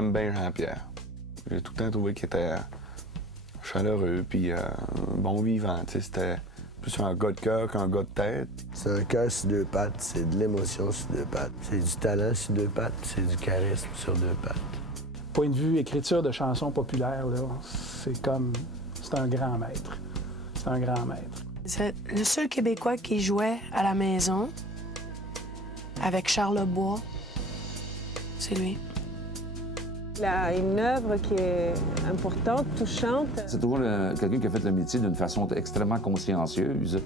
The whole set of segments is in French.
j'aime bien Jean-Pierre. J'ai tout le temps trouvé qu'il était chaleureux, puis bon vivant. C'était plus un gars de cœur qu'un gars de tête. C'est un cœur sur deux pattes, c'est de l'émotion sur deux pattes. C'est du talent sur deux pattes, c'est du charisme sur deux pattes. Point de vue écriture de chansons populaires, là, c'est un grand maître. C'est un grand maître. C'est le seul Québécois qui jouait à la maison avec Charles Lebois. C'est lui. Il a une œuvre qui est importante, touchante. C'est toujours quelqu'un qui a fait le métier d'une façon extrêmement consciencieuse.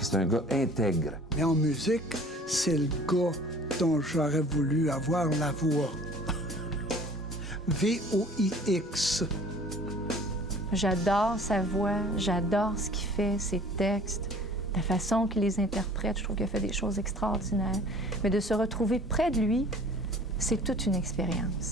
C'est un gars intègre. Mais en musique, c'est le gars dont j'aurais voulu avoir la voix. V-O-I-X. J'adore sa voix, j'adore ce qu'il fait, ses textes, la façon qu'il les interprète. Je trouve qu'il a fait des choses extraordinaires. Mais de se retrouver près de lui, c'est toute une expérience.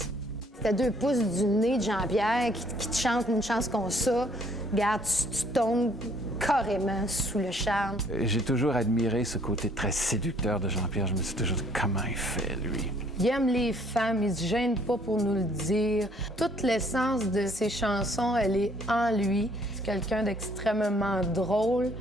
C'était 2 pouces du nez de Jean-Pierre qui te chante une chanson comme ça. Regarde, tu tombes carrément sous le charme. J'ai toujours admiré ce côté très séducteur de Jean-Pierre. Je me suis toujours dit comment il fait, lui. Il aime les femmes, il se gêne pas pour nous le dire. Toute l'essence de ses chansons, elle est en lui. C'est quelqu'un d'extrêmement drôle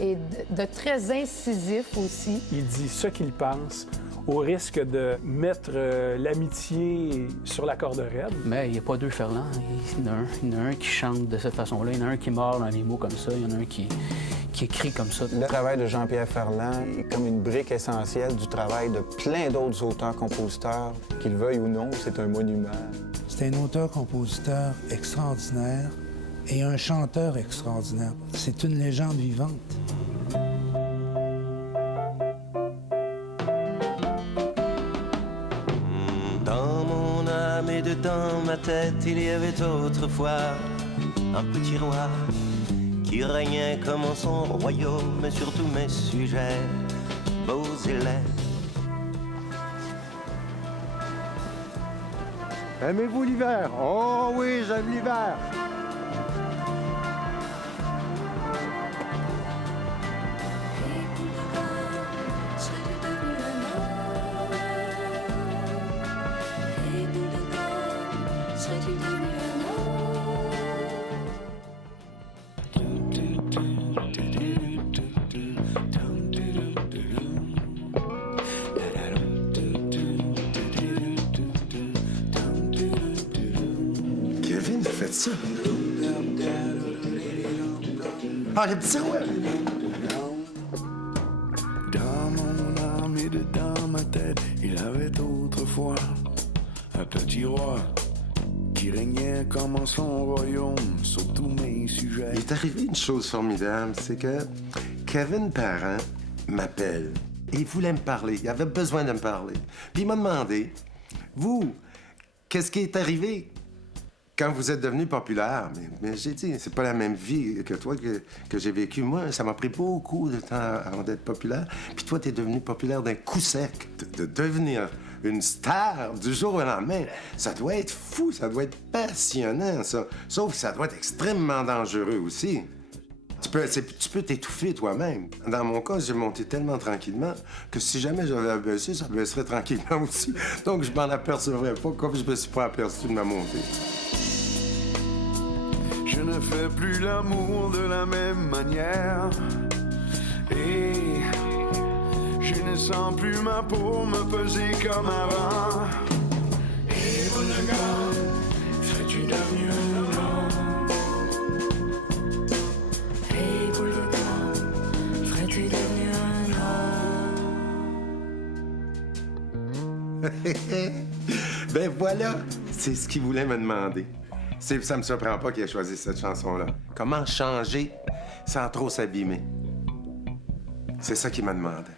et de très incisif aussi. Il dit ce qu'il pense, au risque de mettre l'amitié sur la corde raide. Mais il n'y a pas deux Ferland. Il y en a un qui chante de cette façon-là, il y en a un qui mord dans les mots comme ça, il y en a un qui écrit comme ça. Le travail de Jean-Pierre Ferland est comme une brique essentielle du travail de plein d'autres auteurs-compositeurs. Qu'ils veuillent ou non, c'est un monument. C'est un auteur-compositeur extraordinaire et un chanteur extraordinaire. C'est une légende vivante. Dans mon âme et dans ma tête, il y avait autrefois un petit roi qui régnait comme en son royaume sur tous mes sujets, beaux et laids. Aimez-vous l'hiver? Oh oui, j'aime l'hiver! Kevin a fait ça. Ah, le petit roi! Dans mon âme et dans ma tête, il avait autrefois un petit roi qui régnait comme en son royaume sur tous mes sujets. Il est arrivé une chose formidable, c'est que Kevin Parent m'appelle. Et il voulait me parler. Il avait besoin de me parler. Puis il m'a demandé, vous, qu'est-ce qui est arrivé quand vous êtes devenu populaire? Mais j'ai dit, c'est pas la même vie que toi que j'ai vécu. Moi, ça m'a pris beaucoup de temps avant d'être populaire. Puis toi, t'es devenu populaire d'un coup sec. De devenir une star du jour au lendemain, ça doit être fou, ça doit être passionnant, ça. Sauf que ça doit être extrêmement dangereux aussi. Tu peux t'étouffer toi-même. Dans mon cas, j'ai monté tellement tranquillement que si jamais j'avais abaissé, ça baisserait tranquillement aussi. Donc, je m'en apercevrais pas comme je me suis pas aperçu de ma montée. Je ne fais plus l'amour de la même manière. Et je ne sens plus ma peau me peser comme avant. Et bon le gars, serais-tu devenu un homme? Et bon le gars, serais-tu devenu un homme? Ben voilà, c'est ce qu'il voulait me demander. Ça me surprend pas qu'il ait choisi cette chanson-là. Comment changer sans trop s'abîmer? C'est ça qu'il m'a demandé.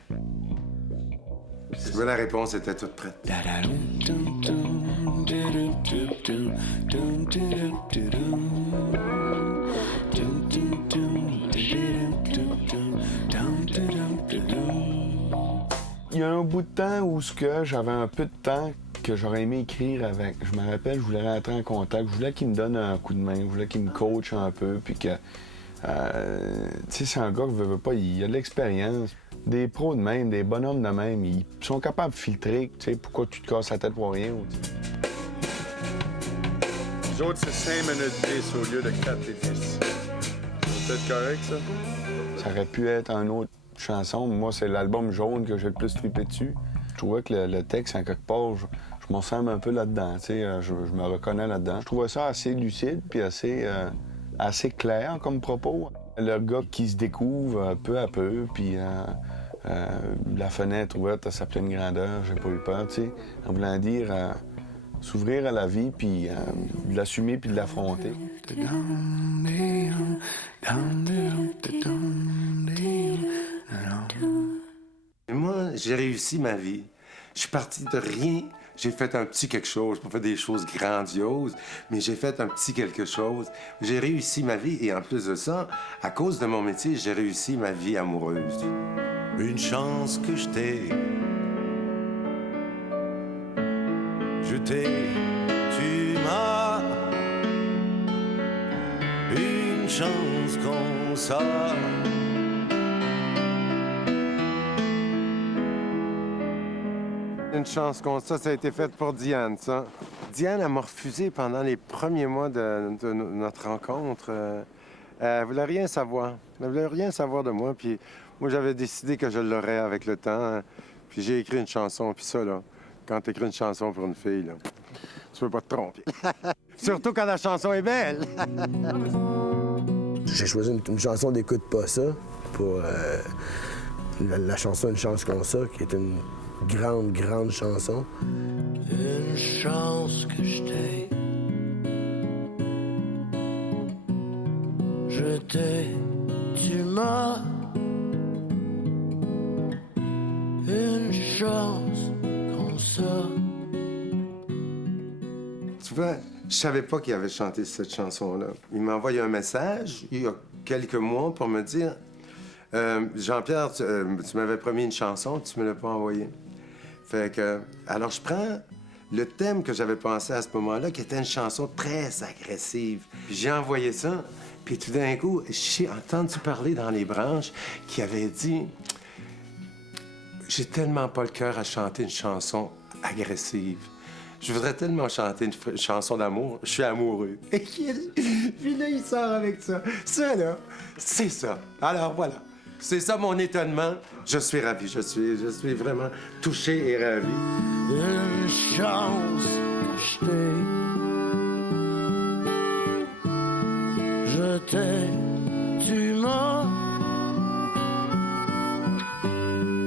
Tu vois, la réponse était toute prête. Il y a un bout de temps où j'avais un peu de temps que j'aurais aimé écrire avec. Je me rappelle, je voulais rentrer en contact, je voulais qu'il me donne un coup de main, je voulais qu'il me coach un peu, puis que... tu sais, c'est un gars qui veut pas, il a de l'expérience. Des pros de même, des bonhommes de même, ils sont capables de filtrer, tu sais, pourquoi tu te casses la tête pour rien. Nous autres, c'est 5 minutes 10 au lieu de 4 et 10. C'est peut-être correct, ça? Ça aurait pu être une autre chanson. Moi, c'est l'album Jaune que j'ai le plus trippé dessus. Je trouvais que le texte, en quelque part, je m'en ressemble un peu là-dedans, tu sais, je me reconnais là-dedans. Je trouvais ça assez lucide puis assez clair comme propos. Le gars qui se découvre peu à peu, puis la fenêtre ouverte, ça s'appelait une grandeur, j'ai pas eu peur, tu sais. En voulant dire, s'ouvrir à la vie, puis de l'assumer, puis de l'affronter. Moi, j'ai réussi ma vie. Je suis parti de rien. J'ai fait un petit quelque chose. J'ai pas fait des choses grandioses, mais j'ai fait un petit quelque chose. J'ai réussi ma vie et en plus de ça, à cause de mon métier, j'ai réussi ma vie amoureuse. Une chance que je t'ai. Je t'ai, tu m'as. Une chance qu'on sort. Une chance comme ça a été fait pour Diane, ça. Diane, elle m'a refusé pendant les premiers mois de notre rencontre. Elle voulait rien savoir. Elle voulait rien savoir de moi. Puis moi, j'avais décidé que je l'aurais avec le temps. Puis j'ai écrit une chanson. Puis ça, là, quand tu écris une chanson pour une fille, là, tu peux pas te tromper. Surtout quand la chanson est belle. J'ai choisi une chanson d'Écoute pas ça pour la chanson Une chance qu'on ça, qui est une grande chanson. Une chance que je t'ai. Je t'ai, tu m'as. Une chance qu'on ça. Tu vois, je savais pas qu'il avait chanté cette chanson-là. Il m'a envoyé un message il y a quelques mois pour me dire Jean-Pierre, tu m'avais promis une chanson, tu me l'as pas envoyée. Fait que, alors je prends le thème que j'avais pensé à ce moment-là, qui était une chanson très agressive. Puis j'ai envoyé ça, puis tout d'un coup, j'ai entendu parler dans les branches qui avait dit j'ai tellement pas le cœur à chanter une chanson agressive. Je voudrais tellement chanter une chanson d'amour. Je suis amoureux. Et puis là, il sort avec ça. Ça, là, c'est ça. Alors, voilà. C'est ça mon étonnement. Je suis ravi. Je suis vraiment touché et ravi. Une chance que je t'ai. Je t'ai, tu m'as.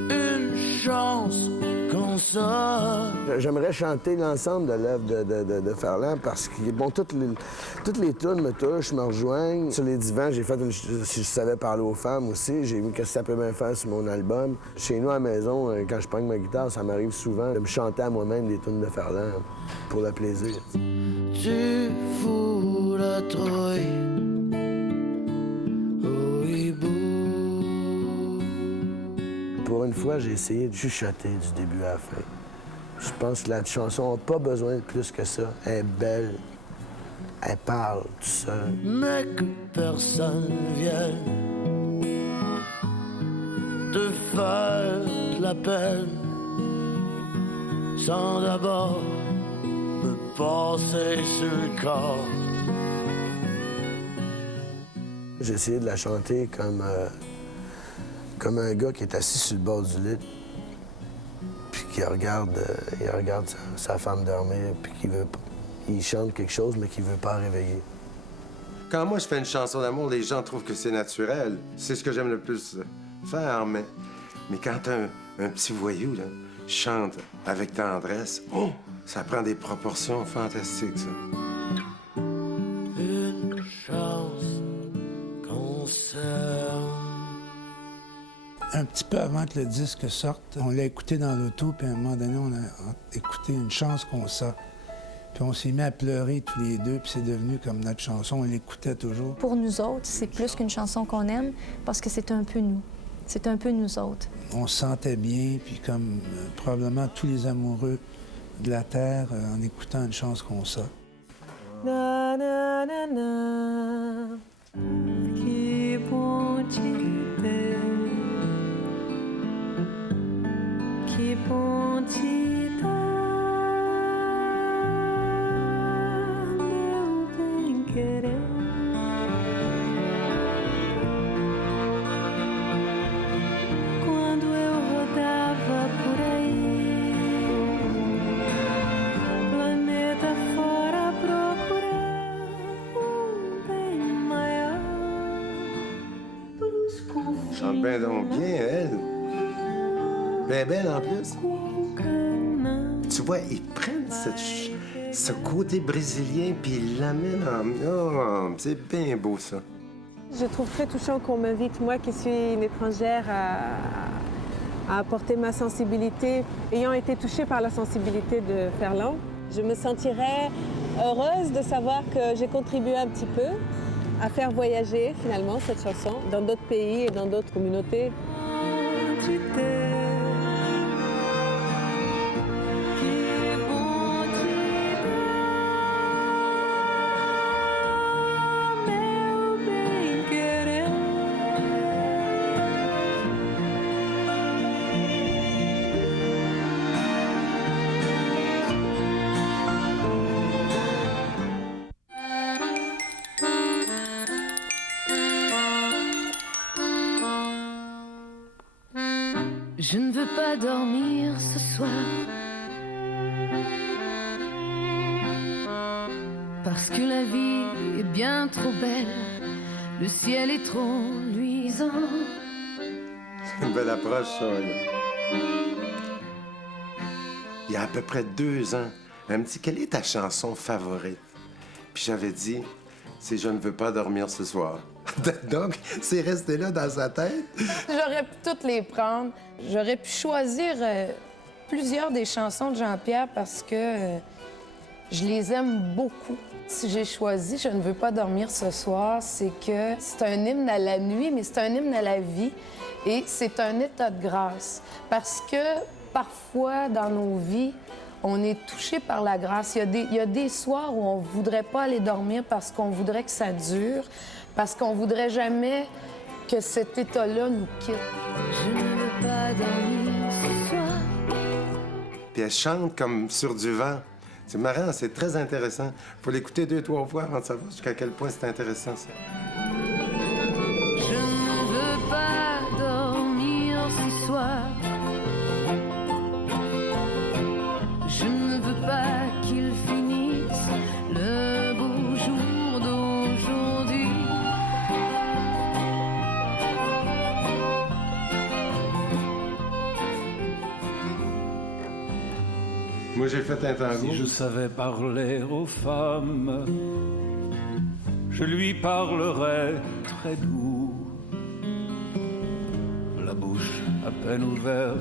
Une chance qu'on sort. J'aimerais chanter l'ensemble de l'œuvre de Ferland parce que bon, toutes les tunes me touchent, me rejoignent. Sur les divans, j'ai fait si je savais parler aux femmes aussi, j'ai mis Qu'est-ce que ça peut bien faire sur mon album. Chez nous à la maison, quand je prends ma guitare, ça m'arrive souvent de me chanter à moi-même des tunes de Ferland pour le plaisir. Tu fous la trouille au hibou. Pour une fois, j'ai essayé de chuchoter du début à la fin. Je pense que la chanson n'a pas besoin de plus que ça. Elle est belle. Elle parle tout seul. Mais que personne vienne te faire de la peine sans d'abord me passer sur le corps. J'ai essayé de la chanter comme un gars qui est assis sur le bord du lit puis qui regarde sa femme dormir puis il chante quelque chose mais qui veut pas réveiller. Quand moi, je fais une chanson d'amour, les gens trouvent que c'est naturel. C'est ce que j'aime le plus faire, mais quand un petit voyou là, chante avec tendresse, oh, ça prend des proportions fantastiques, ça. Une chance qu'on s'aime. Un petit peu avant que le disque sorte, on l'a écouté dans l'auto, puis à un moment donné, on a écouté Une chance qu'on sort. Puis on s'est mis à pleurer tous les deux, puis c'est devenu comme notre chanson, on l'écoutait toujours. Pour nous autres, c'est plus qu'une chanson qu'on aime, parce que c'est un peu nous. C'est un peu nous autres. On se sentait bien, puis comme probablement tous les amoureux de la Terre, en écoutant Une chance qu'on sort. Na, na, na, na, qui vont te chante bien donc bien, elle. Bien belle en plus. Tu vois, ils prennent ce côté brésilien puis ils l'amènent en... Oh, c'est bien beau, ça. Je trouve très touchant qu'on m'invite, moi qui suis une étrangère, à apporter ma sensibilité. Ayant été touchée par la sensibilité de Ferland, je me sentirais heureuse de savoir que j'ai contribué un petit peu à faire voyager, finalement, cette chanson dans d'autres pays et dans d'autres communautés. Je ne veux pas dormir ce soir parce que la vie est bien trop belle, le ciel est trop luisant. C'est une belle approche, ça. Là. Il y a à peu près 2 ans, elle me dit « Quelle est ta chanson favorite? » Puis j'avais dit « C'est Je ne veux pas dormir ce soir. » Donc, c'est resté là dans sa tête. J'aurais pu toutes les prendre. J'aurais pu choisir plusieurs des chansons de Jean-Pierre parce que je les aime beaucoup. Si j'ai choisi « Je ne veux pas dormir ce soir », c'est que c'est un hymne à la nuit, mais c'est un hymne à la vie et c'est un état de grâce. Parce que parfois, dans nos vies, on est touché par la grâce. Il y a des soirs où on ne voudrait pas aller dormir parce qu'on voudrait que ça dure, parce qu'on voudrait jamais que cet état-là nous quitte. Je ne veux pas dormir ce soir. Puis elle chante comme sur du vent. C'est marrant, c'est très intéressant. Faut l'écouter 2-3 fois avant de savoir jusqu'à quel point c'est intéressant, ça. Je ne veux pas dormir ce soir. Je ne veux pas qu'il finisse le beau jour d'aujourd'hui. Moi, j'ai fait un tango. Si je savais parler aux femmes, je lui parlerais très doux, la bouche à peine ouverte,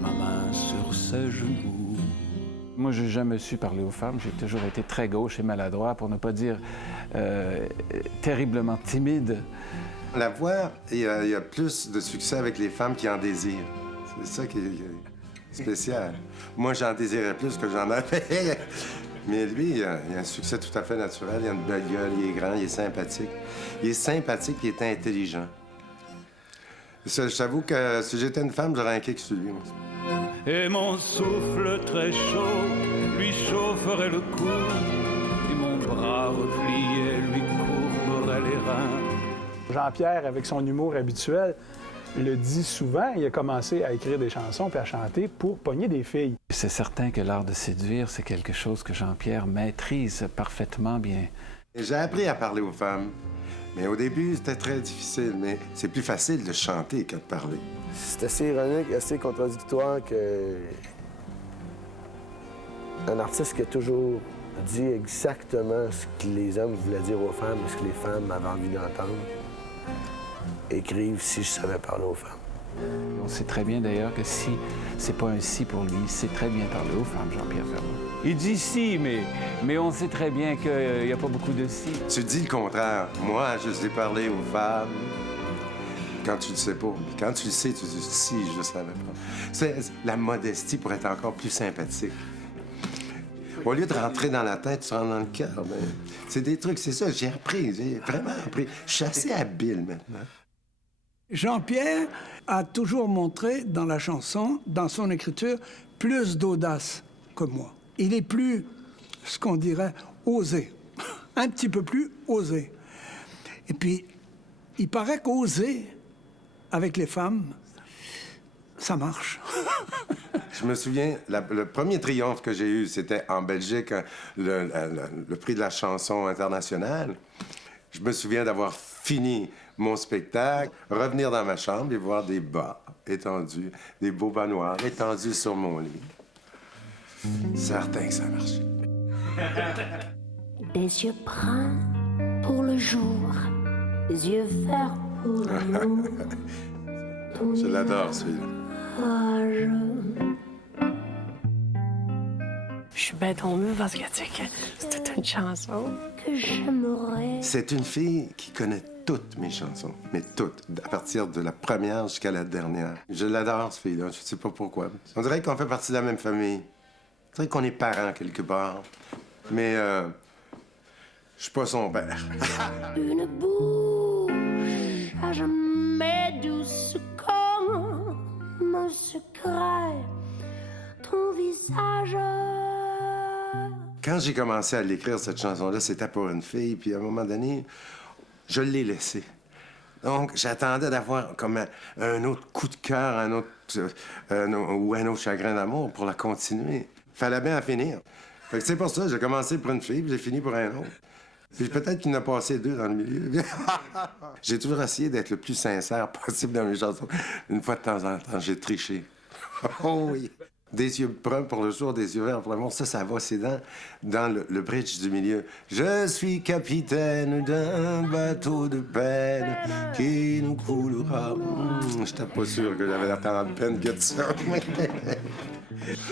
ma main sur ses genoux. Moi, j'ai jamais su parler aux femmes. J'ai toujours été très gauche et maladroit, pour ne pas dire terriblement timide. La voix, il y a plus de succès avec les femmes qui en désirent. C'est ça qui est spécial. Moi, j'en désirais plus que j'en avais. Mais lui, il a un succès tout à fait naturel. Il a une belle gueule, il est grand, il est sympathique. Il est sympathique, il est intelligent. J'avoue que si j'étais une femme, j'aurais un kick sur lui. Moi. Et mon souffle très chaud lui chaufferait le cou, et mon bras replié lui courberait les reins. Jean-Pierre, avec son humour habituel, le dit souvent, il a commencé à écrire des chansons puis à chanter pour pogner des filles. C'est certain que l'art de séduire, c'est quelque chose que Jean-Pierre maîtrise parfaitement bien. J'ai appris à parler aux femmes. Mais au début, c'était très difficile. Mais c'est plus facile de chanter que de parler. C'est assez ironique, assez contradictoire que un artiste qui a toujours dit exactement ce que les hommes voulaient dire aux femmes et ce que les femmes avaient envie d'entendre, écrivent « Si je savais parler aux femmes ». On sait très bien d'ailleurs que si c'est pas un si pour lui, il sait très bien parler aux femmes, Jean-Pierre Ferland. Il dit si, mais on sait très bien qu'il n'y a pas beaucoup de si. Tu dis le contraire. Moi, je sais parler aux femmes quand tu le sais pas. Quand tu le sais, tu dis si je savais pas. C'est la modestie pour être encore plus sympathique. Au lieu de rentrer dans la tête, tu rentres dans le cœur. Ben, c'est des trucs, c'est ça. J'ai appris, j'ai vraiment appris. Je suis assez habile maintenant. Jean-Pierre a toujours montré dans la chanson, dans son écriture, plus d'audace que moi. Il est plus, ce qu'on dirait, osé. Un petit peu plus osé. Et puis, il paraît qu'oser avec les femmes, ça marche. Je me souviens, le premier triomphe que j'ai eu, c'était en Belgique, le prix de la chanson internationale. Je me souviens d'avoir fini mon spectacle, revenir dans ma chambre et voir des bas étendus, des beaux bas noirs étendus sur mon lit. Certain que ça a marché. Des yeux bruns pour le jour, des yeux verts pour la nuit. Je l'adore, celui-là. Je suis bien tombée parce que, tu sais, que c'était une chanson que j'aimerais. C'est une fille qui connaît toutes mes chansons, mais toutes, à partir de la première jusqu'à la dernière. Je l'adore, cette fille-là, je sais pas pourquoi. On dirait qu'on fait partie de la même famille. On dirait qu'on est parents quelque part. Mais je suis pas son père. Une bouche à jamais douce comme un secret, ton visage. Quand j'ai commencé à l'écrire, cette chanson-là, c'était pour une fille, puis à un moment donné, je l'ai laissée. Donc, j'attendais d'avoir comme un autre coup de cœur, ou un autre chagrin d'amour pour la continuer. Fallait bien en finir. Fait que c'est pour ça, j'ai commencé pour une fille, puis j'ai fini pour un autre. Puis peut-être qu'il y en a passé deux dans le milieu. J'ai toujours essayé d'être le plus sincère possible dans mes chansons. Une fois de temps en temps, j'ai triché. Oh oui! Des yeux bruns pour le jour, des yeux verts pour l'amour, ça va, c'est dans le bridge du milieu. Je suis capitaine d'un bateau de peine qui nous coulera. J'étais pas sûr que j'avais tant de peine que de ça.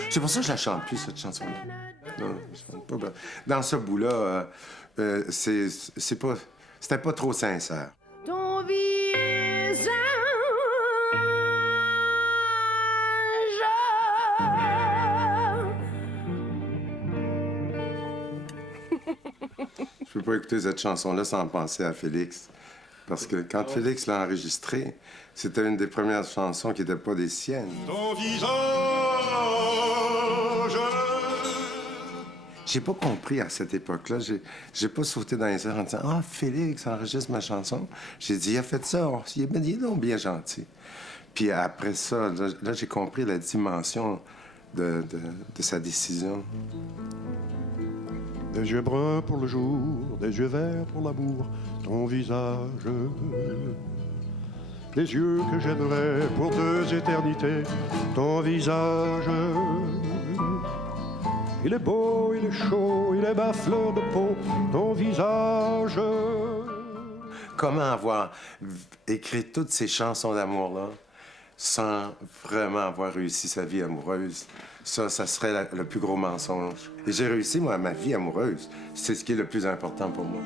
C'est pour ça que je la chante plus, cette chanson-là. Non, je chante pas. Dans ce bout-là, c'était pas trop sincère. Ton visage. Je peux pas écouter cette chanson-là sans penser à Félix. Parce que quand Félix l'a enregistrée, c'était une des premières chansons qui n'étaient pas des siennes. Ton visage. J'ai pas compris à cette époque-là. J'ai pas sauté dans les airs en disant « Ah, Félix enregistre ma chanson. » J'ai dit « Il a fait ça. Il est donc bien gentil. » Puis après ça, là j'ai compris la dimension de sa décision. Des yeux bruns pour le jour, des yeux verts pour l'amour, ton visage. Des yeux que j'aimerais pour deux éternités, ton visage. Il est beau, il est chaud, il est ma fleur de peau, ton visage. Comment avoir écrit toutes ces chansons d'amour-là sans vraiment avoir réussi sa vie amoureuse? Ça serait le plus gros mensonge. Et j'ai réussi, moi, ma vie amoureuse. C'est ce qui est le plus important pour moi.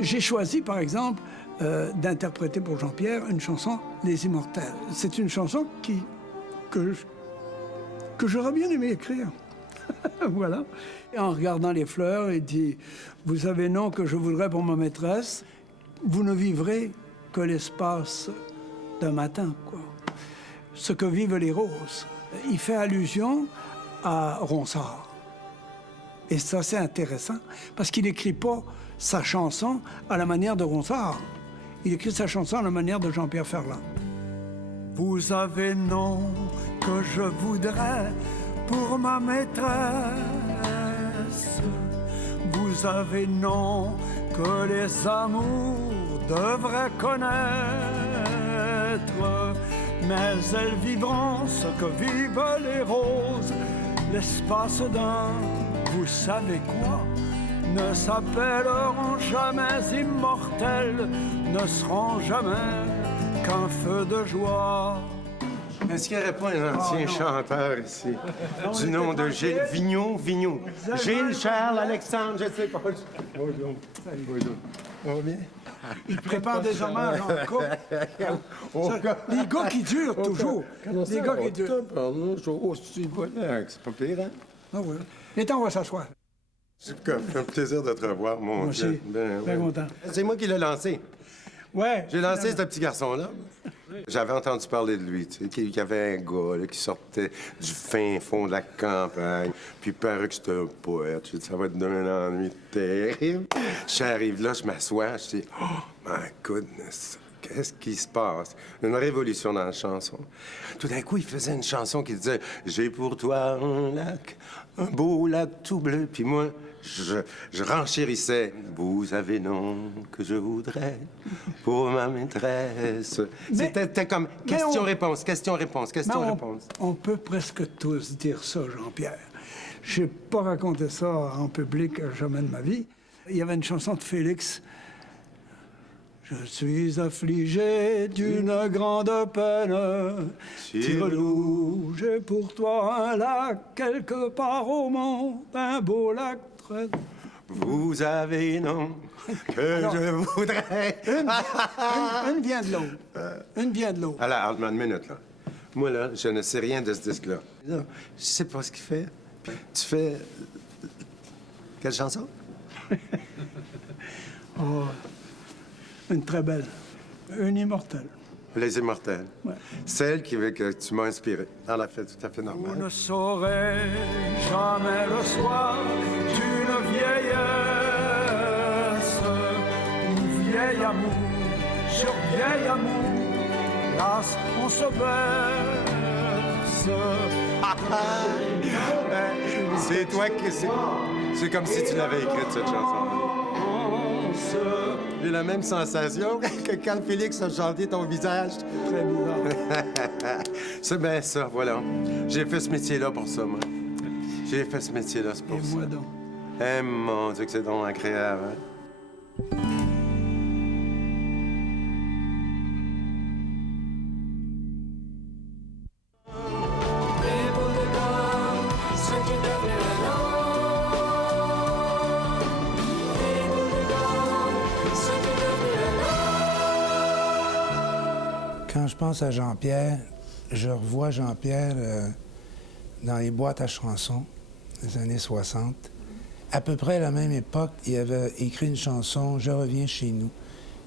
J'ai choisi, par exemple, d'interpréter pour Jean-Pierre une chanson, Les Immortels. C'est une chanson que j'aurais bien aimé écrire. Voilà. Et en regardant les fleurs, il dit « Vous savez, non, que je voudrais pour ma maîtresse, vous ne vivrez que l'espace d'un matin, quoi. Ce que vivent les roses. » Il fait allusion à Ronsard. Et ça, c'est intéressant, parce qu'il n'écrit pas sa chanson à la manière de Ronsard. Il écrit sa chanson à la manière de Jean-Pierre Ferland. Vous avez nom que je voudrais pour ma maîtresse. Vous avez nom que les amours devraient connaître. Mais elles vivront ce que vivent les roses. L'espace d'un, vous savez quoi, ne s'appelleront jamais immortels, ne seront jamais qu'un feu de joie. Est-ce qu'il n'y aurait pas un ancien chanteur ici? Du nom de Gilles Vigneault? Gilles, Charles, Alexandre, je sais pas. Bonjour. Bonjour. Ça va bien? Il prépare des hommages en couple. Les gars qui durent toujours. Les gars qui durent. C'est pas pire, hein? Ah oui. Et on va s'asseoir. C'est un plaisir de te revoir, mon Moi Dieu. aussi. Bien content. C'est moi qui l'ai lancé. Ouais. J'ai lancé ce petit garçon-là. J'avais entendu parler de lui, tu sais, qu'il y avait un gars là, qui sortait du fin fond de la campagne, puis il paraît que c'était un poète. J'ai dit, ça va être un ennui terrible. J'arrive là, je m'assois, je dis, oh my goodness, qu'est-ce qui se passe? Une révolution dans la chanson. Tout d'un coup, il faisait une chanson qui disait « J'ai pour toi un lac, un beau lac tout bleu. » Puis moi, je renchérissais. « Vous avez nom que je voudrais pour ma maîtresse. » C'était comme question-réponse, question-réponse, question-réponse. On peut presque tous dire ça, Jean-Pierre. Je n'ai pas raconté ça en public jamais de ma vie. Il y avait une chanson de Félix. Je suis affligé d'une grande peine. Tire-loup, j'ai pour toi un lac quelque part au monde, un beau lac très... Vous avez nom que je voudrais. Une vient de l'autre. Une vient de l'autre. Alors, une minute, là. Moi, là, je ne sais rien de ce disque-là. Là, je sais pas ce qu'il fait. Tu fais... Quelle chanson? Oh, une très belle. Une immortelle. Les Immortels. Ouais. Celle que tu m'as inspiré. En effet, tout à fait normal. Vous ne saurez jamais le soir d'une vieillesse ou vieil amour sur vieil amour. Las, on se berce. C'est toi qui... C'est comme si tu l'avais écrite, cette chanson. J'ai la même sensation que quand Félix a chanté ton visage. Très bizarre. C'est bien ça, voilà. J'ai fait ce métier-là pour ça, moi. J'ai fait ce métier-là, c'est pour ça. Moi donc. Eh, mon Dieu, que c'est donc agréable, hein? Quand je pense à Jean-Pierre, je revois Jean-Pierre dans les boîtes à chansons des années 60. À peu près à la même époque, il avait écrit une chanson, « Je reviens chez nous »,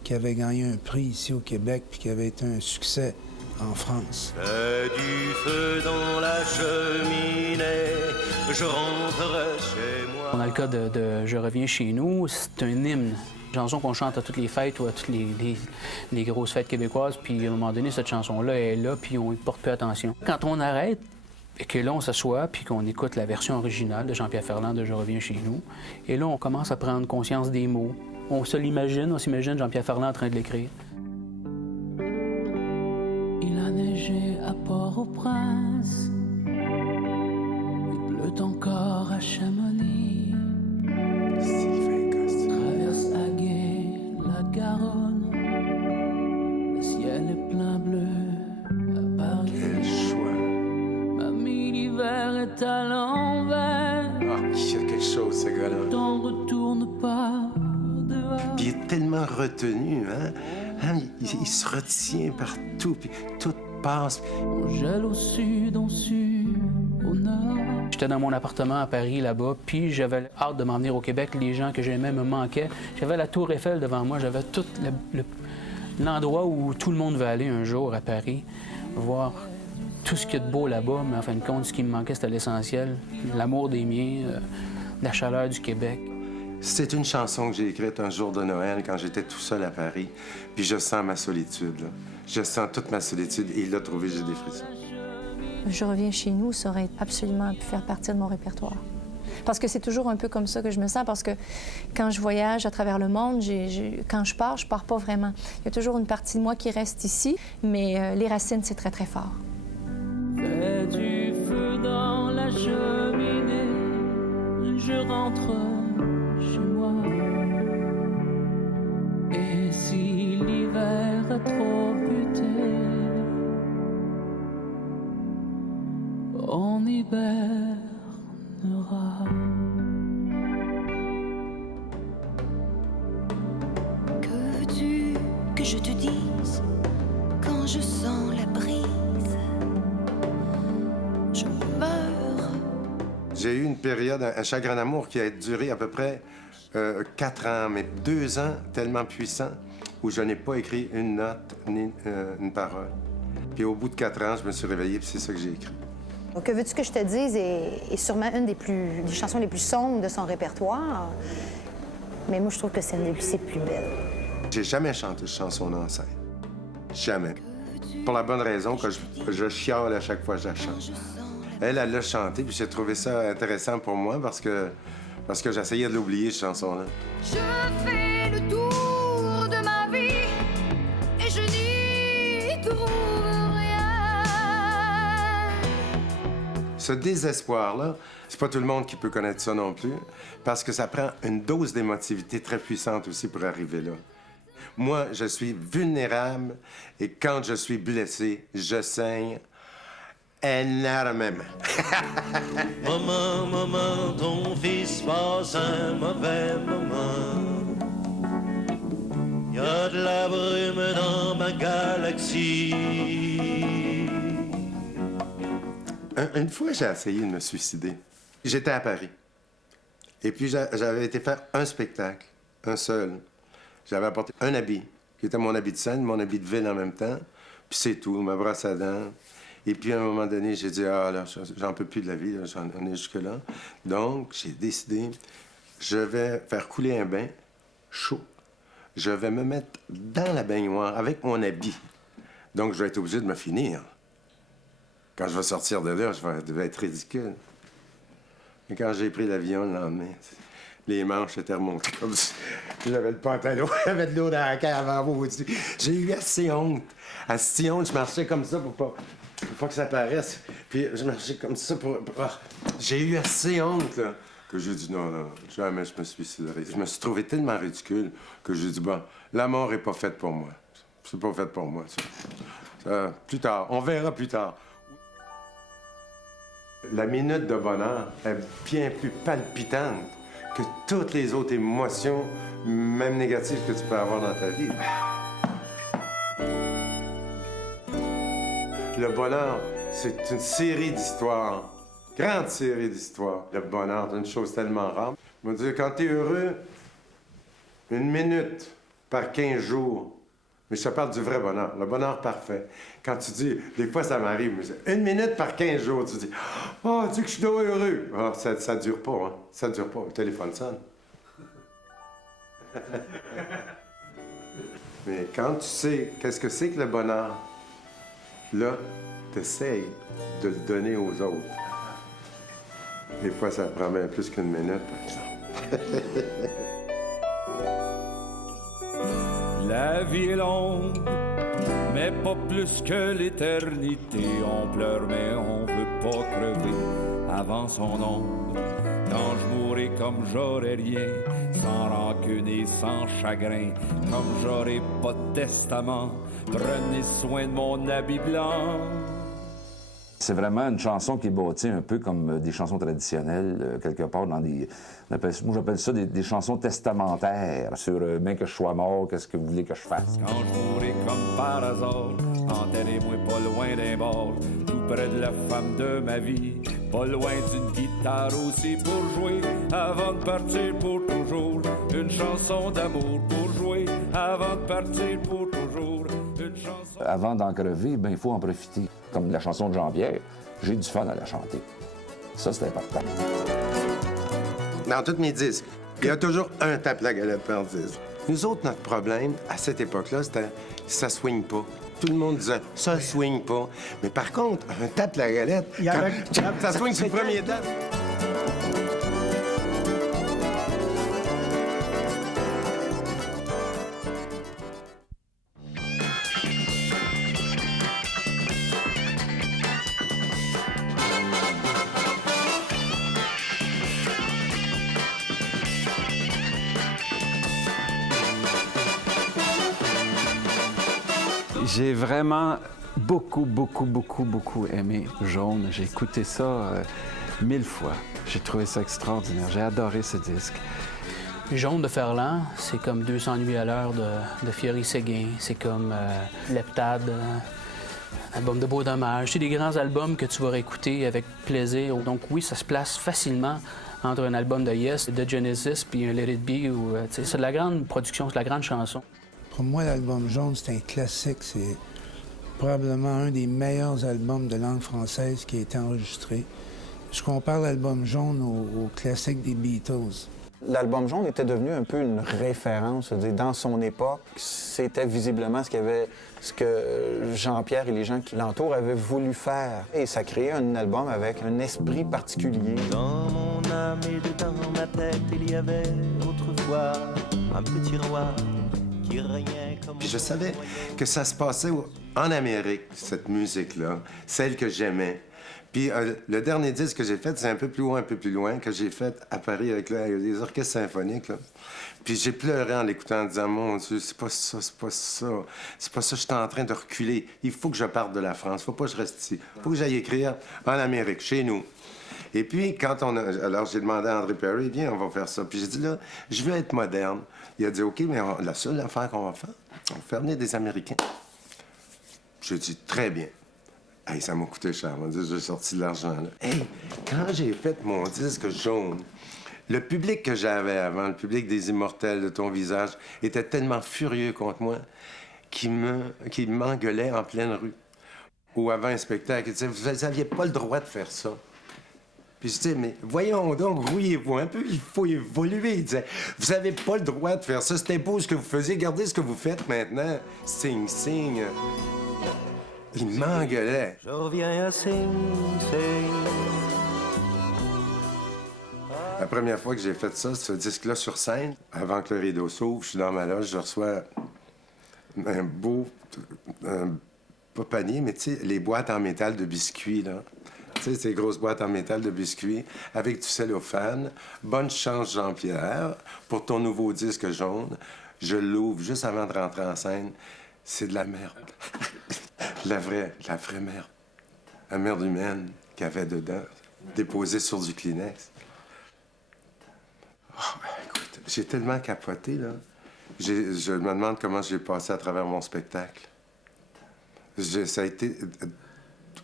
qui avait gagné un prix ici au Québec puis qui avait été un succès en France. Du feu dans la cheminée, je rentrerai chez moi. On a le cas de Je reviens chez nous, c'est un hymne. Une chanson qu'on chante à toutes les fêtes ou à toutes les grosses fêtes québécoises, puis à un moment donné, cette chanson-là est là, puis on y porte plus attention. Quand on arrête, et que là, on s'assoit, puis qu'on écoute la version originale de Jean-Pierre Ferland de « Je reviens chez nous », et là, on commence à prendre conscience des mots. On s'imagine Jean-Pierre Ferland en train de l'écrire. Il a neigé à Port-au-Prince, il pleut encore à Chamonix. Traverse Aguet, la Garonne, le ciel est plein bleu à Paris. Quel choix! Mamie, l'hiver est à l'envers. Ah, il y a quelque chose, ce gars-là. T'en retourne pas dehors. Puis il est tellement retenu, hein? Il se retient partout, puis tout passe. On gèle au sud, on sud, au nord. J'étais dans mon appartement à Paris, là-bas, puis j'avais hâte de m'en venir au Québec. Les gens que j'aimais me manquaient. J'avais la Tour Eiffel devant moi. J'avais tout l'endroit où tout le monde veut aller un jour à Paris, voir tout ce qu'il y a de beau là-bas. Mais en fin de compte, ce qui me manquait, c'était l'essentiel. L'amour des miens, la chaleur du Québec. C'est une chanson que j'ai écrite un jour de Noël quand j'étais tout seul à Paris. Puis je sens ma solitude, là. Je sens toute ma solitude et il l'a trouvé, j'ai des frissons. Je reviens chez nous, ça aurait absolument pu faire partie de mon répertoire. Parce que c'est toujours un peu comme ça que je me sens, parce que quand je voyage à travers le monde, quand je pars pas vraiment. Il y a toujours une partie de moi qui reste ici, mais les racines, c'est très, très fort. Fais du feu dans la cheminée, je rentre chez moi. Et si l'hiver est trop buté, on hibernera. Que veux-tu que je te dise quand je sens la brise? Je meurs. J'ai eu une période, un chagrin d'amour qui a duré à peu près 4 ans, mais 2 ans tellement puissants où je n'ai pas écrit une note ni une parole. Puis au bout de 4 ans, je me suis réveillé, puis c'est ça que j'ai écrit. Donc, que veux-tu que je te dise est sûrement une des chansons les plus sombres de son répertoire. Mais moi, je trouve que c'est une des plus belles. J'ai jamais chanté cette chanson en scène. Jamais. Pour la bonne raison que je chiale à chaque fois que je la chante. Elle l'a chanté, puis j'ai trouvé ça intéressant pour moi parce que j'essayais de l'oublier, cette chanson-là. Je fais le tour de ma vie et je n'y trouve rien. Ce désespoir-là, c'est pas tout le monde qui peut connaître ça non plus, parce que ça prend une dose d'émotivité très puissante aussi pour arriver là. Moi, je suis vulnérable et quand je suis blessé, je saigne énormément. Maman, maman, ton fils passe un mauvais moment. Y a de la brume dans ma galaxie. Une fois, j'ai essayé de me suicider. J'étais à Paris. Et puis, j'avais été faire un spectacle, un seul. J'avais apporté un habit, qui était mon habit de scène, mon habit de ville en même temps. Puis c'est tout, ma brosse à dents. Et puis, à un moment donné, j'ai dit, ah, là, j'en peux plus de la vie, là, j'en ai jusque-là. Donc, j'ai décidé, je vais faire couler un bain chaud. Je vais me mettre dans la baignoire avec mon habit. Donc, je vais être obligé de me finir. Quand je vais sortir de là, je vais être ridicule. Mais quand j'ai pris l'avion le lendemain, les manches étaient remontées comme ça. J'avais le pantalon, j'avais de l'eau dans la cave avant vous. J'ai eu assez honte. Assez honte, je marchais comme ça pour pas que ça paraisse. Puis je marchais comme ça pour... J'ai eu assez honte, là, que j'ai dit non, jamais je me suiciderai. Je me suis trouvé tellement ridicule que j'ai dit, bon, la mort est pas faite pour moi. C'est pas fait pour moi, ça. Plus tard, on verra plus tard. La minute de bonheur est bien plus palpitante que toutes les autres émotions, même négatives, que tu peux avoir dans ta vie. Le bonheur, c'est une série d'histoires, grande série d'histoires. Le bonheur, c'est une chose tellement rare. Je veux dire, quand tu es heureux, une minute par 15 jours, mais je te parle du vrai bonheur, le bonheur parfait. Quand tu dis, des fois ça m'arrive, mais une minute par 15 jours, tu dis, oh, tu dis que je suis donc heureux. Oh, ça dure pas, hein. Ça dure pas. Le téléphone sonne. Mais quand tu sais qu'est-ce que c'est que le bonheur, là, t'essayes de le donner aux autres. Des fois, ça prend bien plus qu'une minute, par exemple. La vie est longue, mais pas plus que l'éternité. On pleure, mais on veut pas crever avant son ombre. Quand je mourrai comme j'aurai rien, sans rancune et sans chagrin, comme j'aurai pas de testament, prenez soin de mon habit blanc. C'est vraiment une chanson qui est bâtie un peu comme des chansons traditionnelles, quelque part dans des... Moi, j'appelle ça des chansons testamentaires, sur bien que je sois mort, qu'est-ce que vous voulez que je fasse. Quand je mourrai comme par hasard, enterrez-moi pas loin d'un bord, tout près de la femme de ma vie, pas loin d'une guitare aussi pour jouer, avant de partir pour toujours, une chanson d'amour pour jouer, avant de partir pour toujours, une chanson... Avant d'en crever, ben il faut en profiter. Comme la chanson de Jean-Pierre, j'ai du fun à la chanter. Ça, c'est important. Dans tous mes disques, il y a toujours un tape la galette par disque. Nous autres, notre problème, à cette époque-là, c'était ça swing pas. Tout le monde disait ça swing pas. Mais par contre, un tape la galette, ça swing sur le premier tape. J'ai vraiment beaucoup aimé Jaune. J'ai écouté ça 1000 fois. J'ai trouvé ça extraordinaire. J'ai adoré ce disque. Jaune de Ferland, c'est comme 200 nuits à l'heure de Fiori-Séguin. C'est comme Leptade, album de Beau Dommage. C'est des grands albums que tu vas réécouter avec plaisir. Donc oui, ça se place facilement entre un album de Yes, de Genesis, puis un Let It Be. C'est de la grande production, c'est de la grande chanson. Pour moi, l'album Jaune, c'est un classique. C'est probablement un des meilleurs albums de langue française qui a été enregistré. Je compare l'album Jaune au classique des Beatles. L'album jaune était devenu un peu une référence, c'est-à-dire dans son époque, c'était visiblement ce que Jean-Pierre et les gens qui l'entourent avaient voulu faire. Et ça créait un album avec un esprit particulier. Dans mon âme et dans ma tête, il y avait autrefois un petit roi qui régnait comme... Puis je savais que ça se passait en Amérique, cette musique-là, celle que j'aimais. Puis le dernier disque que j'ai fait, c'est un peu plus loin, que j'ai fait à Paris avec les orchestres symphoniques. Là. Puis j'ai pleuré en l'écoutant, en disant, mon Dieu, c'est pas ça, je suis en train de reculer. Il faut que je parte de la France, faut pas que je reste ici. Faut que j'aille écrire en Amérique, chez nous. Et puis, alors j'ai demandé à André Perry, viens, on va faire ça. Puis j'ai dit, là, je veux être moderne. Il a dit, OK, mais la seule affaire qu'on va faire, on va faire venir des Américains. J'ai dit, très bien. Hey, ça m'a coûté cher. J'ai sorti de l'argent, là. Hey, quand j'ai fait mon disque jaune, le public que j'avais avant, le public des Immortels de ton visage, était tellement furieux contre moi qu'il m'engueulait en pleine rue. Ou avant un spectacle, il disait, vous n'aviez pas le droit de faire ça. Puis je disais, mais voyons donc, rouillez-vous un peu, il faut évoluer. Il disait, vous n'avez pas le droit de faire ça. C'était beau ce que vous faisiez, regardez ce que vous faites maintenant. Sing, sing. Il m'engueulait. Je reviens à Sing Sing. La première fois que j'ai fait ça, ce disque-là sur scène, avant que le rideau s'ouvre, je suis dans ma loge, je reçois un beau... pas panier, mais tu sais, les boîtes en métal de biscuits, là. Tu sais, ces grosses boîtes en métal de biscuits avec du cellophane. Bonne chance, Jean-Pierre, pour ton nouveau disque jaune. Je l'ouvre juste avant de rentrer en scène. C'est de la merde. La vraie merde. La merde humaine qu'il y avait dedans, déposée sur du Kleenex. Oh, écoute, j'ai tellement capoté, là. Je me demande comment j'ai passé à travers mon spectacle. Ça a été...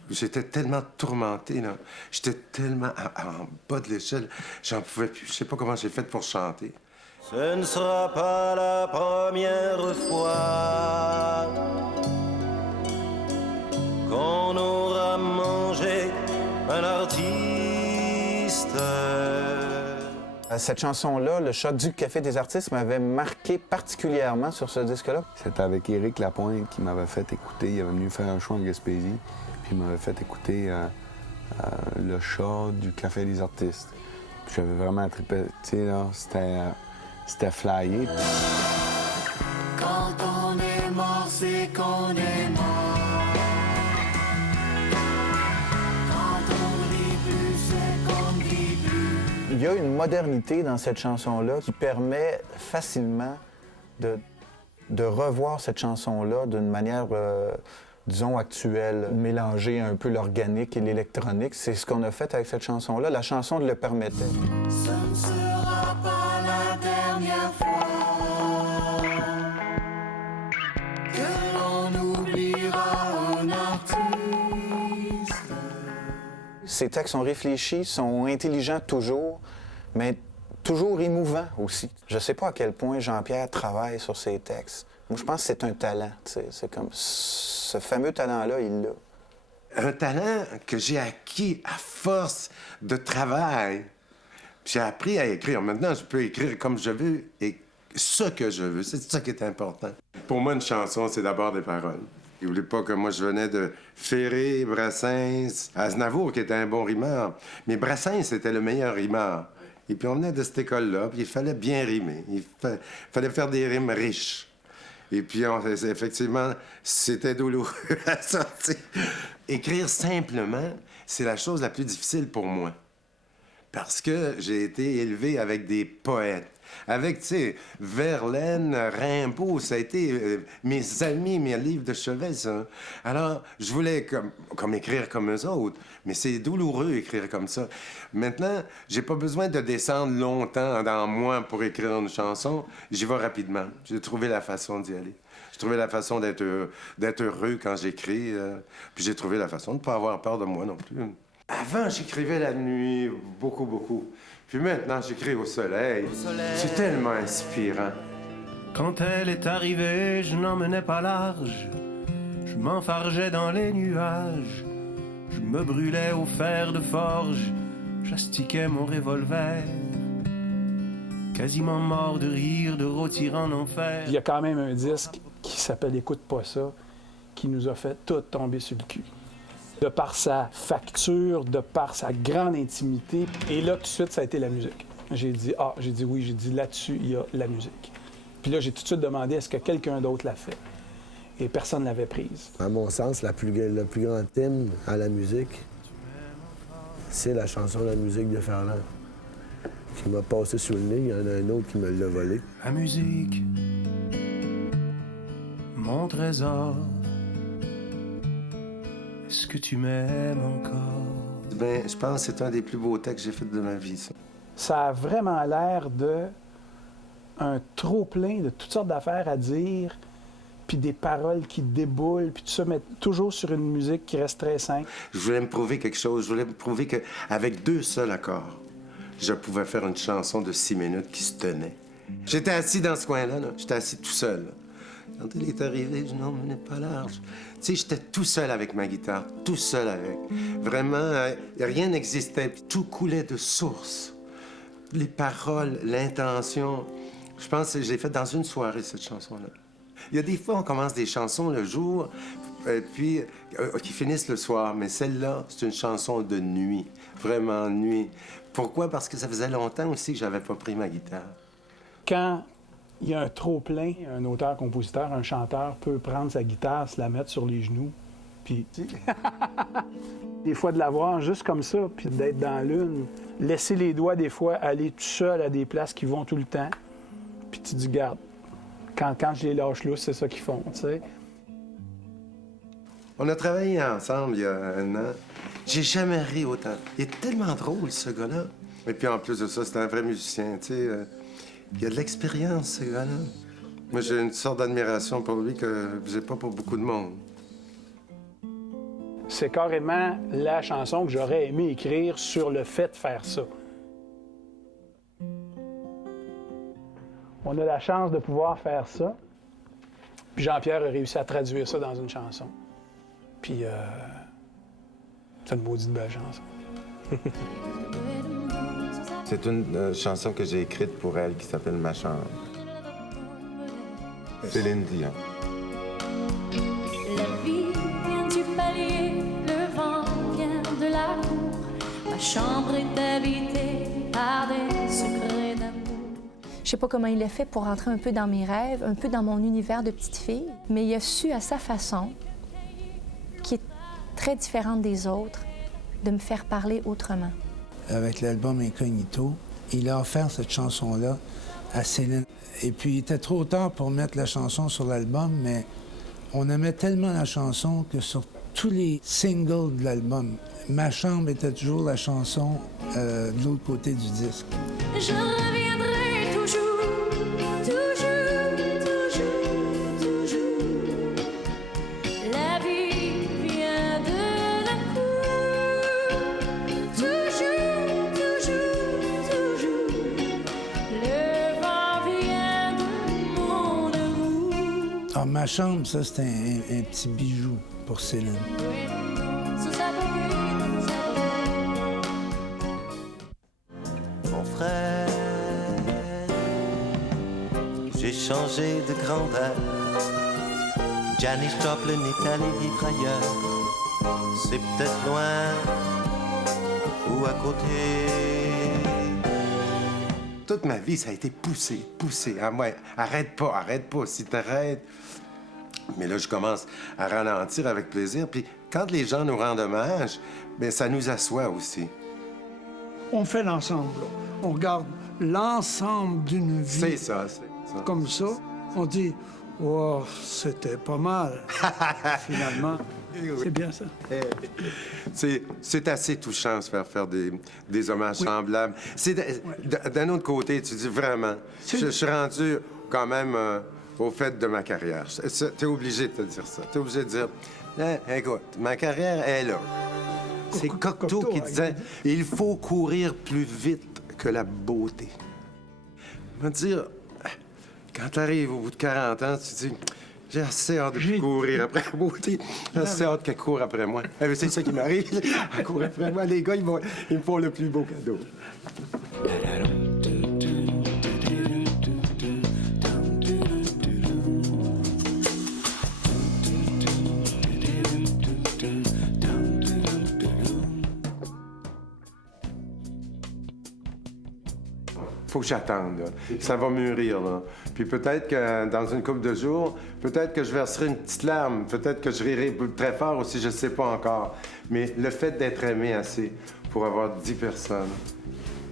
J'étais tellement tourmenté, là. J'étais tellement en bas de l'échelle. J'en pouvais plus. Je sais pas comment j'ai fait pour chanter. Ce ne sera pas la première fois qu'on aura mangé un artiste. Cette chanson-là, le choc du Café des artistes, m'avait marqué particulièrement sur ce disque-là. C'était avec Éric Lapointe qui m'avait fait écouter. Il avait venu faire un show en Gaspésie. Puis il m'avait fait écouter le chat du Café des artistes. Puis j'avais vraiment trippé. Tu sais, là, c'était flyé. Quand on est mort, c'est qu'on est mort. Quand on vit plus, c'est qu'on vit plus. Il y a une modernité dans cette chanson-là qui permet facilement de revoir cette chanson-là d'une manière... disons, actuelle, mélanger un peu l'organique et l'électronique. C'est ce qu'on a fait avec cette chanson-là. La chanson le permettait. Ce ne sera pas la dernière fois que l'on oubliera un artiste. Ces textes sont réfléchis, sont intelligents toujours, mais toujours émouvants aussi. Je sais pas à quel point Jean-Pierre travaille sur ses textes. Moi, je pense que c'est un talent. C'est comme... Ce fameux talent-là, il l'a. Un talent que j'ai acquis à force de travail. J'ai appris à écrire. Maintenant, je peux écrire comme je veux et ce que je veux. C'est ça qui est important. Pour moi, une chanson, c'est d'abord des paroles. N'oubliez pas que moi, je venais de Ferré, Brassens, Aznavour, qui était un bon rimeur. Mais Brassens, c'était le meilleur rimeur. Et puis, on venait de cette école-là, puis il fallait bien rimer. Il fallait faire des rimes riches. Et puis, effectivement, c'était douloureux à sortir. Écrire simplement, c'est la chose la plus difficile pour moi. Parce que j'ai été élevé avec des poètes. Avec, tu sais, Verlaine, Rimbaud, ça a été mes amis, mes livres de chevet, ça. Alors, je voulais comme écrire comme eux autres, mais c'est douloureux écrire comme ça. Maintenant, j'ai pas besoin de descendre longtemps dans moi pour écrire une chanson. J'y vais rapidement. J'ai trouvé la façon d'y aller. J'ai trouvé la façon d'être heureux quand j'écris. Puis j'ai trouvé la façon de ne pas avoir peur de moi non plus. Avant, j'écrivais la nuit, beaucoup, beaucoup. Puis maintenant, j'écris au soleil. C'est tellement inspirant. Quand elle est arrivée, je n'en menais pas large. Je m'enfargeais dans les nuages. Je me brûlais au fer de forge. J'astiquais mon revolver. quasiment mort de rire, de rôtir en enfer. Il y a quand même un disque qui s'appelle Écoute pas ça, qui nous a fait tout tomber sur le cul. De par sa facture, de par sa grande intimité. Et là, tout de suite, ça a été la musique. J'ai dit oui, j'ai dit là-dessus, il y a la musique. Puis là, j'ai tout de suite demandé est-ce que quelqu'un d'autre l'a fait. Et personne ne l'avait prise. À mon sens, le plus grand hymne à la musique, c'est la chanson La musique de Ferland. Qui m'a passé sous le nez, il y en a un autre qui me l'a volé. La musique, mon trésor, est-ce que tu m'aimes encore? Ben, je pense que c'est un des plus beaux textes que j'ai fait de ma vie, ça. Ça a vraiment l'air d'un trop-plein de toutes sortes d'affaires à dire, puis des paroles qui déboulent, puis tout ça, mais toujours sur une musique qui reste très simple. Je voulais me prouver quelque chose. Je voulais me prouver qu'avec 2 seuls accords, je pouvais faire une chanson de 6 minutes qui se tenait. J'étais assis dans ce coin-là, là. J'étais assis tout seul. Quand il est arrivé, je n'emmenais pas large. Tu sais, j'étais tout seul avec ma guitare, tout seul avec. Vraiment, rien n'existait. Tout coulait de source. Les paroles, l'intention. Je pense que je l'ai fait dans une soirée, cette chanson-là. Il y a des fois, on commence des chansons le jour, puis qui finissent le soir. Mais celle-là, c'est une chanson de nuit, vraiment nuit. Pourquoi? Parce que ça faisait longtemps aussi que j'avais pas pris ma guitare. Quand il y a un trop-plein, un auteur-compositeur, un chanteur peut prendre sa guitare, se la mettre sur les genoux, puis des fois de l'avoir juste comme ça, puis d'être dans l'une, laisser les doigts des fois aller tout seul à des places qui vont tout le temps, puis tu dis, garde, quand je les lâche là, c'est ça qu'ils font, tu sais. On a travaillé ensemble il y a 1 an. J'ai jamais ri autant. Il est tellement drôle, ce gars-là. Et puis en plus de ça, c'est un vrai musicien, tu sais. Il a de l'expérience, ce gars-là. Moi, j'ai une sorte d'admiration pour lui que j'ai pas pour beaucoup de monde. C'est carrément la chanson que j'aurais aimé écrire sur le fait de faire ça. On a la chance de pouvoir faire ça. Puis Jean-Pierre a réussi à traduire ça dans une chanson. Puis, c'est une maudite belle chanson. C'est une chanson que j'ai écrite pour elle qui s'appelle Ma chambre. Céline Dion. La vie vient du palier, le vent vient de la cour. Ma chambre est habitée par des secrets d'amour. Je sais pas comment il a fait pour rentrer un peu dans mes rêves, un peu dans mon univers de petite fille, mais il a su à sa façon, qui est très différente des autres, de me faire parler autrement. Avec l'album Incognito, il a offert cette chanson-là à Céline. Et puis, il était trop tard pour mettre la chanson sur l'album, mais on aimait tellement la chanson que sur tous les singles de l'album, Ma chambre était toujours la chanson de l'autre côté du disque. Je reviendrai toujours, toujours, toujours, toujours. La vie vient de la cour. Toujours, toujours, toujours. Le vent vient de mon amour. Alors, Ma chambre, ça, c'était un petit bijou pour Céline. Mon frère, j'ai changé de grandeur. Janis Joplin est allé vivre ailleurs. C'est peut-être loin ou à côté. Toute ma vie, ça a été poussé. Ah, ouais, arrête pas. Si t'arrêtes... Mais là, je commence à ralentir avec plaisir. Puis quand les gens nous rendent hommage, bien, ça nous assoit aussi. On fait l'ensemble. On regarde l'ensemble d'une vie. C'est ça. Comme ça, on dit, oh, c'était pas mal, finalement. C'est bien ça. C'est assez touchant de se faire des hommages semblables. D'un autre côté, tu dis vraiment, je suis rendu quand même au fait de ma carrière. T'es obligé de te dire ça. T'es obligé de dire, écoute, ma carrière est là. C'est Cocteau qui disait, il faut courir plus vite que la beauté. Je veux dire, quand t'arrives au bout de 40 ans, tu te dis, j'ai assez hâte de courir après la beauté. J'ai assez hâte qu'elle court après moi. C'est ça qui m'arrive. Elle court après moi. Les gars, ils me font le plus beau cadeau. faut que j'attende, là. Ça va mûrir, là. Puis peut-être que dans une couple de jours, peut-être que je verserai une petite larme, peut-être que je rirai très fort aussi, je sais pas encore. Mais le fait d'être aimé assez pour avoir 10 personnes,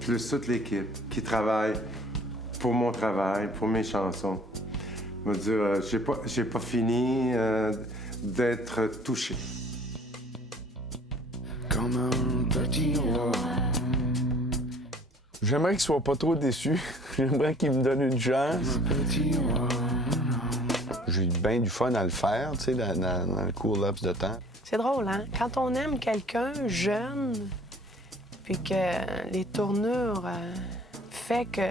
plus toute l'équipe qui travaille pour mon travail, pour mes chansons, me dire, j'ai pas fini d'être touché. Comme un petit roi. J'aimerais qu'il soit pas trop déçu. J'aimerais qu'il me donne une chance. J'ai eu bien du fun à le faire, tu sais, dans le court laps de temps. C'est drôle, hein? Quand on aime quelqu'un jeune, puis que les tournures fait que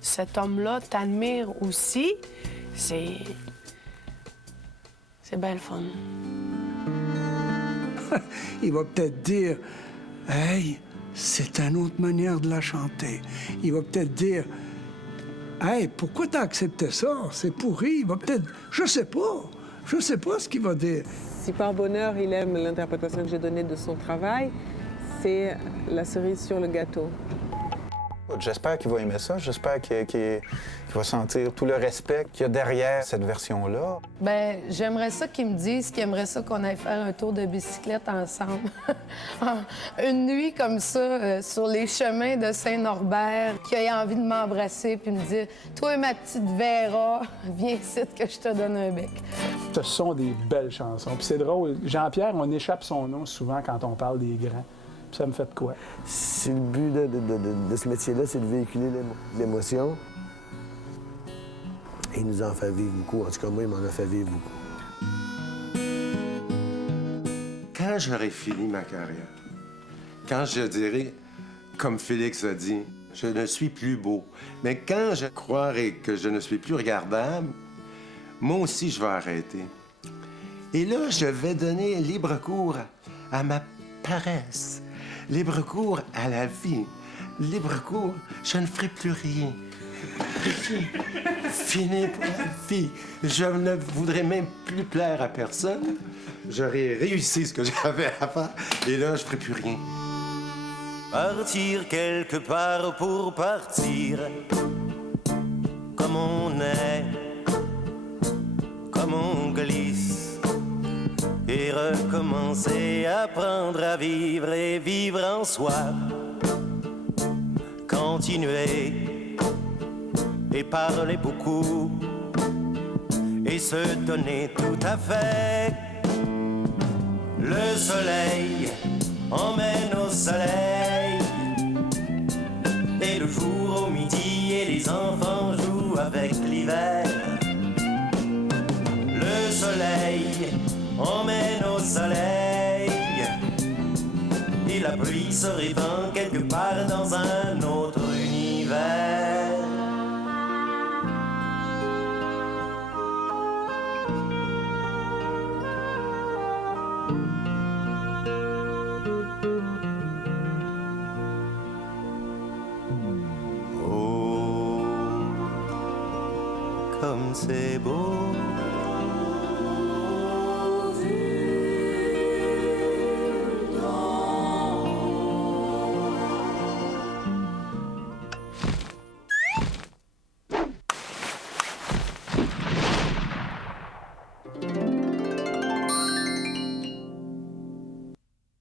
cet homme-là t'admire aussi, c'est bien le fun. Il va peut-être dire « Hey, c'est une autre manière de la chanter. » Il va peut-être dire « Hey, pourquoi t'as accepté ça? C'est pourri. » Il va peut-être... Je sais pas ce qu'il va dire. Si par bonheur, il aime l'interprétation que j'ai donnée de son travail, c'est la cerise sur le gâteau. J'espère qu'il va aimer ça. J'espère qu'il va sentir tout le respect qu'il y a derrière cette version-là. Bien, j'aimerais ça qu'il me dise qu'il aimerait ça qu'on aille faire un tour de bicyclette ensemble. Une nuit comme ça, sur les chemins de Saint-Norbert, qu'il ait envie de m'embrasser puis me dire « Toi, ma petite Véra, viens ici que je te donne un bec. » Ce sont des belles chansons. Puis c'est drôle, Jean-Pierre, on échappe son nom souvent quand on parle des grands. Puis ça me fait de quoi? Si le but de ce métier-là, c'est de véhiculer l'émotion, il nous en fait vivre beaucoup. En tout cas, moi, il m'en a fait vivre beaucoup. Quand j'aurai fini ma carrière, quand je dirai, comme Félix a dit, je ne suis plus beau, mais quand je croirai que je ne suis plus regardable, moi aussi, je vais arrêter. Et là, je vais donner libre cours à ma paresse, libre cours à la vie, libre cours, je ne ferai plus rien. Fini pour la vie. Je ne voudrais même plus plaire à personne. J'aurais réussi ce que j'avais à faire, et là, je ne ferai plus rien. Partir quelque part pour partir, comme on est, comme on glisse, et recommencer à apprendre à vivre et vivre en soi, continuer et parler beaucoup et se donner tout à fait. Le soleil emmène au soleil, et le jour au midi et les enfants jouent avec l'hiver. Le soleil emmène au soleil, et la pluie se répand quelque part dans un autre univers. Oh, comme c'est beau